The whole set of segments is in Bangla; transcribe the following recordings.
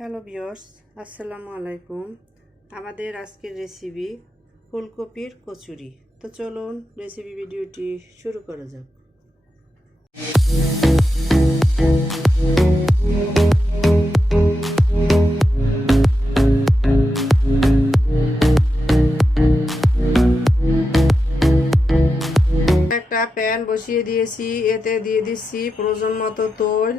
হ্যালো ভিউয়ার্স, আসসালামু আলাইকুম। আমাদের আজকের রেসিপি ফুলকপির কচুরি। তো চলুন রেসিপি ভিডিওটি শুরু করা যাক। একটা প্যান বসিয়ে দিয়েছি, এতে দিয়ে দিচ্ছি প্রয়োজন মতো তেল।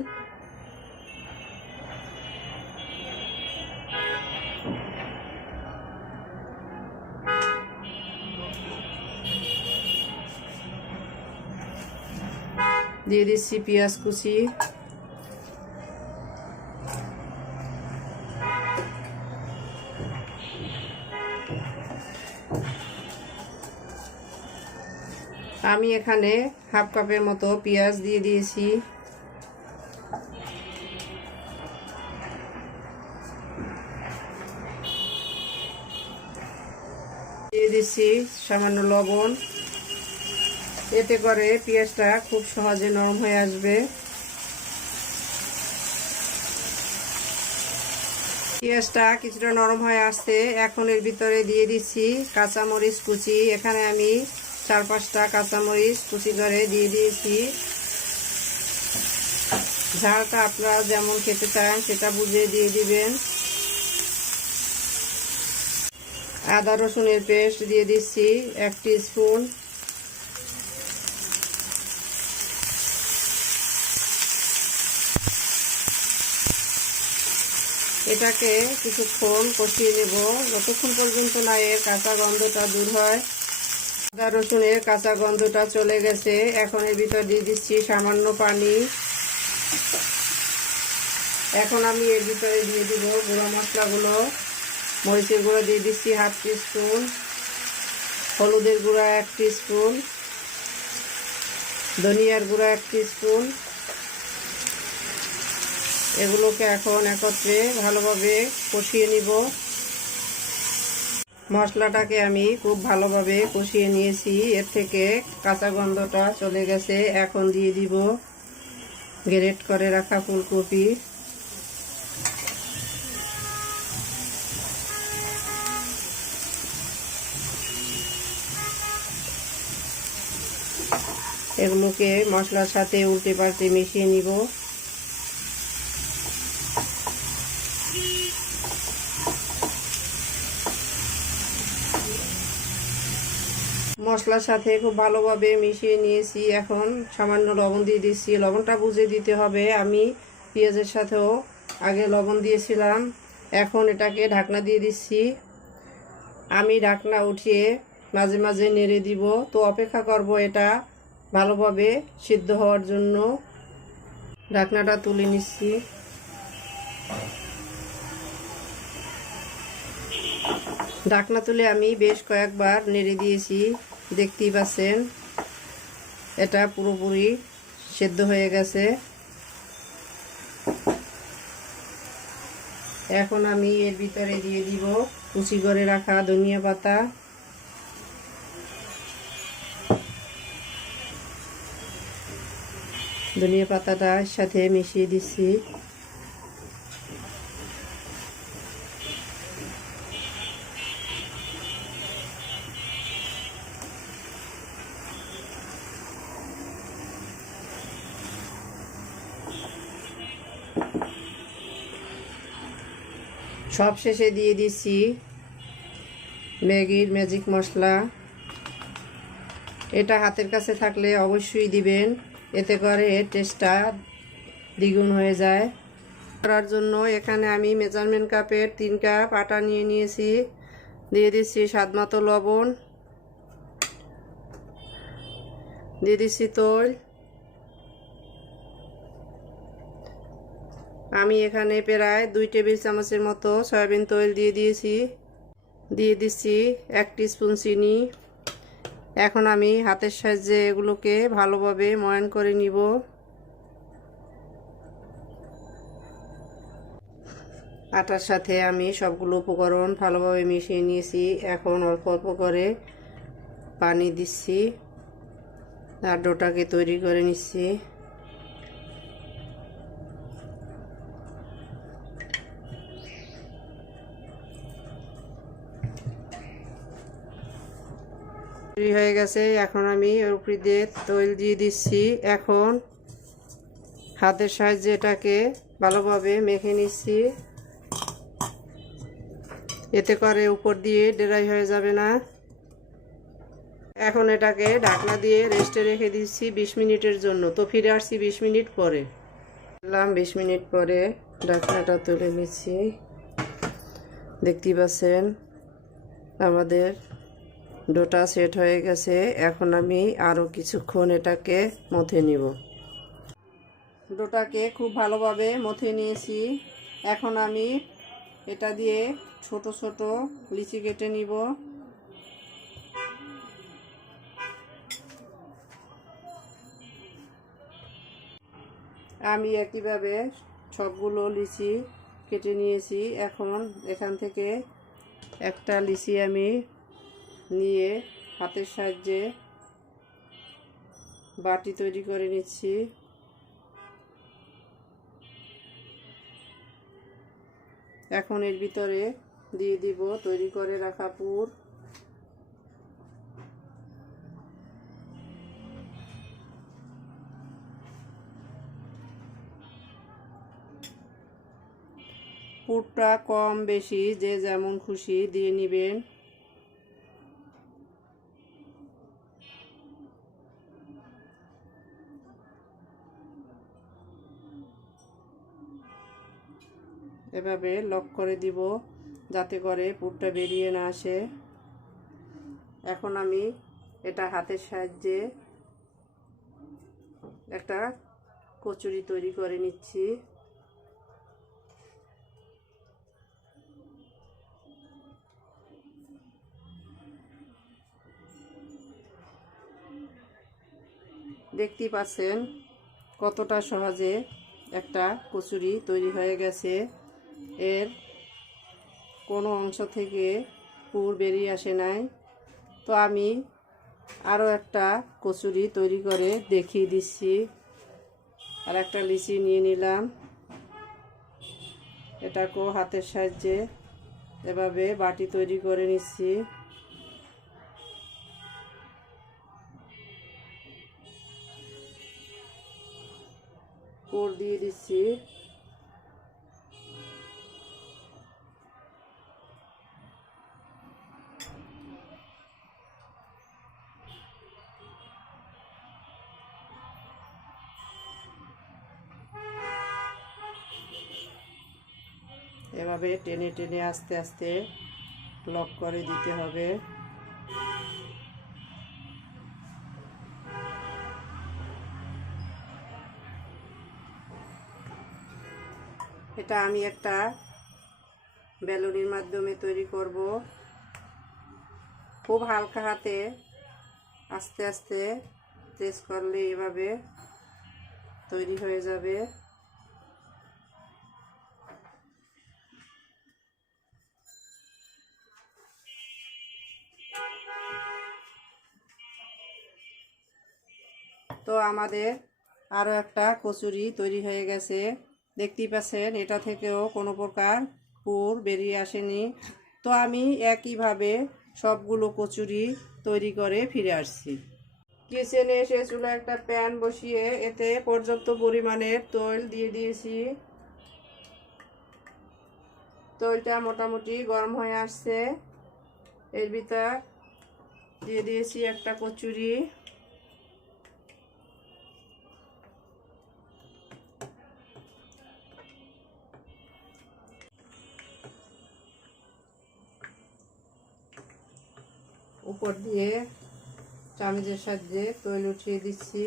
দিয়ে দিচ্ছি পেঁয়াজ কুচি, আমি এখানে হাফ কাপের মতো পেঁয়াজ দিয়ে দিয়েছি। দিয়ে দিচ্ছি সামান্য লবণ, এতে করে পেঁয়াজটা খুব সহজে নরম হয়ে আসবে। পেঁয়াজটা কিছুটা নরম হয়ে আসছে, এখন এর ভিতরে দিয়ে দিচ্ছি কাঁচামরিচ কুচি। এখানে আমি 4-5টা কাঁচামরিচ কুচি করে দিয়ে দিয়েছি। ঝালটা আপনারা যেমন খেতে চান সেটা বুঝে দিয়ে দিবেন। আদা রসুনের পেস্ট দিয়ে দিচ্ছি 1 টিস্পুন। এটাকে কিছুক্ষণ কষিয়ে নেব, যতক্ষণ পর্যন্ত না এর কাঁচা গন্ধটা দূর হয়। আদা রসুনের কাঁচা গন্ধটা চলে গেছে, এখন এর ভিতর দিয়ে দিচ্ছি সামান্য পানি। এখন আমি এর ভিতরে দিয়ে দিব গুঁড়ো মশলাগুলো। মরিচের গুঁড়ো দিয়ে দিচ্ছি 1/2 টিস্পুন, হলুদের গুঁড়া 1 টিস্পুন, ধনিয়ার গুঁড়া 1 টিস্পুন। এগুলোকে এখন একত্রে ভালোভাবে কষিয়ে নিব। মশলাটাকে আমি খুব ভালোভাবে কষিয়ে নিয়েছি, এর থেকে কাঁচা গন্ধটা চলে গেছে। এখন দিয়ে দিব গ্রেট করে রাখা ফুলকপি। এগুলোকে মশলার সাথে উল্টে পাল্টে মিশিয়ে নিব। মশলার সাথে খুব ভালোভাবে মিশিয়ে নিয়েছি। এখন সামান্য লবণ দিয়ে দিচ্ছি, লবণটা বুঝে দিতে হবে। আমি পেঁয়াজের সাথেও আগে লবণ দিয়েছিলাম। এখন এটাকে ঢাকনা দিয়ে দিচ্ছি। আমি ঢাকনা উঠিয়ে মাঝে মাঝে নেড়ে দিব। তো অপেক্ষা করব এটা ভালোভাবে সিদ্ধ হওয়ার জন্য। ঢাকনাটা তুলে নিচ্ছি। ঢাকনা তুলে আমি বেশ কয়েকবার নেড়ে দিয়েছি, দেখতেই পাচ্ছেন এটা পুরোপুরি সেদ্ধ হয়ে গেছে। এখন আমি এর ভিতরে দিয়ে দিব কুচি করে রাখা ধনিয়া পাতা। ধনিয়া পাতাটার সাথে মিশিয়ে দিচ্ছি। সব শেষে দিয়ে দিচ্ছি ম্যাগির ম্যাজিক মশলা। এটা হাতের কাছে থাকলে অবশ্যই দিবেন, এতে করে এর টেস্টটা দ্বিগুণ হয়ে যায়। করার জন্য এখানে আমি মেজারমেন্ট কাপের 3 কাপ আটা নিয়ে নিয়েছি। দিয়ে দিচ্ছি স্বাদমতো লবণ, দিয়ে দিচ্ছি তেল। আমি এখানে প্রায় 2 টেবিল চামচের মতো সয়াবিন তেল দিয়ে দিয়েছি। দিয়ে দিচ্ছি 1 টিস্পুন চিনি। এখন আমি হাতের সাহায্যে এগুলোকে ভালোভাবে ময়ান করে নিব। আটার সাথে আমি সবগুলো উপকরণ ভালোভাবে মিশিয়ে নিয়েছি। এখন অল্প অল্প করে পানি দিচ্ছি আর ডোটাকে তৈরি করে নিচ্ছি। তৈরি হয়ে গেছে। এখন আমি এর উপর দিয়ে তৈল দিয়ে দিচ্ছি। এখন হাতের সাহায্যে এটাকে ভালোভাবে মেখে নিচ্ছি, এতে করে উপর দিয়ে ড্রাই হয়ে যাবে না। এখন এটাকে ঢাকনা দিয়ে রেস্টে রেখে দিচ্ছি 20 মিনিটের জন্য। তো ফিরে আসছি 20 মিনিট পরে। 20 মিনিট পরে ঢাকনাটা তুলে নিচ্ছি। দেখতেই পাচ্ছেন আমাদের ডোটা সেট হয়ে গেছে। এখন আমি আরও কিছুক্ষণ এটাকে মথে নিব। ডোটাকে খুব ভালোভাবে মথে নিয়েছি। এখন আমি এটা দিয়ে ছোট ছোট লিচি কেটে নিব। আমি একইভাবে সবগুলো লিচি কেটে নিয়েছি। এখন এখান থেকে একটা লিচি আমি নিয়ে হাতের সাহায্যে বাটি তৈরি করে নিচ্ছি। এখন এর ভিতরে দিয়ে দিব তৈরি করে রাখা পুর। পুরটা কম বেশি যে যেমন খুশি দিয়ে নেবেন। এভাবে লক করে দিব যাতে করে পুরটা বেরিয়ে না আসে। এখন আমি এটা হাতের সাহায্যে একটা কচুরি তৈরি করে নিচ্ছি। দেখতেই পাচ্ছেন কতটা সহজে একটা কচুরি তৈরি হয়ে গেছে। এর কোনো অংশ থেকে পুর বেরিয়ে আসে নাই। তো আমি আরও একটা কচুরি তৈরি করে দেখিয়ে দিচ্ছি। আর একটা লিচি নিয়ে নিলাম, এটাকেও হাতের সাহায্যে এভাবে বাটি তৈরি করে নিচ্ছি। পুর দিয়ে দিচ্ছি। এভাবে টেনে টেনে আস্তে আস্তে লক করে দিতে হবে। এটা আমি একটা বেলুনির মাধ্যমে তৈরি করব। খুব হালকা হাতে আস্তে আস্তে প্রেস করলে এভাবে তৈরি হয়ে যাবে। তো আমাদের আরও একটা কচুরি তৈরি হয়ে গেছে। দেখতেই পাচ্ছেন এটা থেকেও কোনো প্রকার পুর বেরিয়ে আসেনি। তো আমি একইভাবে সবগুলো কচুরি তৈরি করে ফিরে আসছি। কিচেনে এসে চুলায় একটা প্যান বসিয়ে এতে পর্যাপ্ত পরিমাণের তৈল দিয়ে দিয়েছি। তৈলটা মোটামুটি গরম হয়ে আসছে। এর ভিতর দিয়ে দিয়েছি একটা কচুরি। উপর দিয়ে চামচের সাহায্যে তৈল উঠিয়ে দিচ্ছি।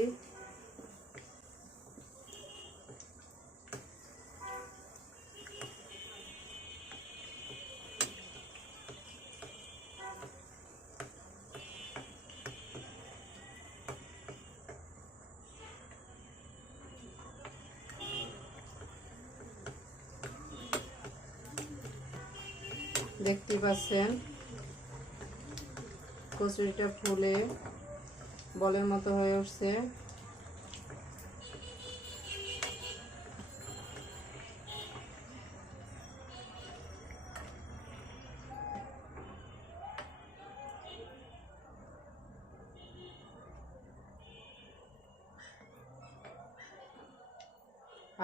দেখতে পাচ্ছেন কচুরিটা ফুলে বলের মতো হয়ে উঠছে।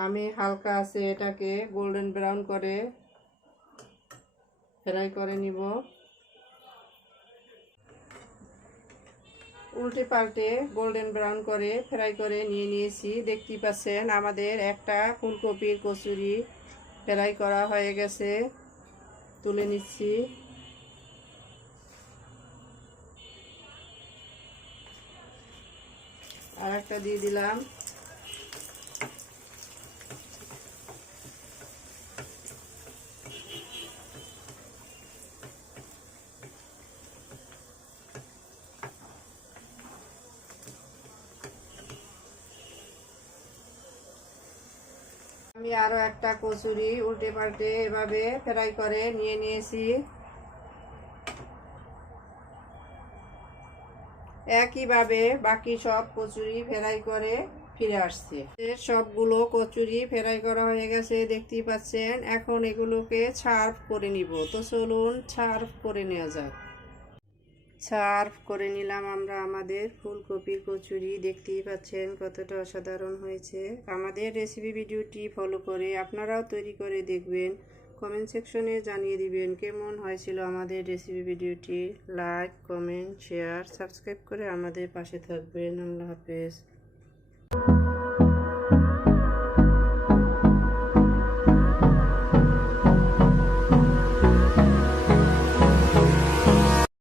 আমি হালকা আছে এটাকে গোল্ডেন ব্রাউন করে ফ্রাই করে নিব। উল্টে পাল্টে গোল্ডেন ব্রাউন করে ফ্রাই করে নিয়ে নিয়েছি। দেখতেই পাচ্ছেন আমাদের একটা ফুলকপির কচুরি ফ্রাই করা হয়ে গেছে, তুলে নিচ্ছি। আর একটা দিয়ে দিলাম। আমি আরো একটা কচুরি উল্টে পাল্টে এভাবে ফ্রাই করে নিয়ে নিয়েছি। একইভাবে বাকি সব কচুরি ফ্রাই করে ফিরে আসছে। সবগুলো কচুরি ফ্রাই করা হয়ে গেছে দেখতেই পাচ্ছেন। এখন এগুলোকে সার্ভ করে নিব। তো চলুন সার্ভ করে নেওয়া যাক। সার্ভ করে নিলাম আমরা আমাদের ফুলকপির কচুরি। দেখতেই পাচ্ছেন কতটা অসাধারণ হয়েছে। আমাদের রেসিপি ভিডিওটি ফলো করে আপনারাও তৈরি করে দেখবেন। কমেন্ট সেকশনে জানিয়ে দিবেন কেমন হয়েছিল আমাদের রেসিপি ভিডিওটি। লাইক, কমেন্ট, শেয়ার, সাবস্ক্রাইব করে আমাদের পাশে থাকবেন। আল্লাহ হাফেজ।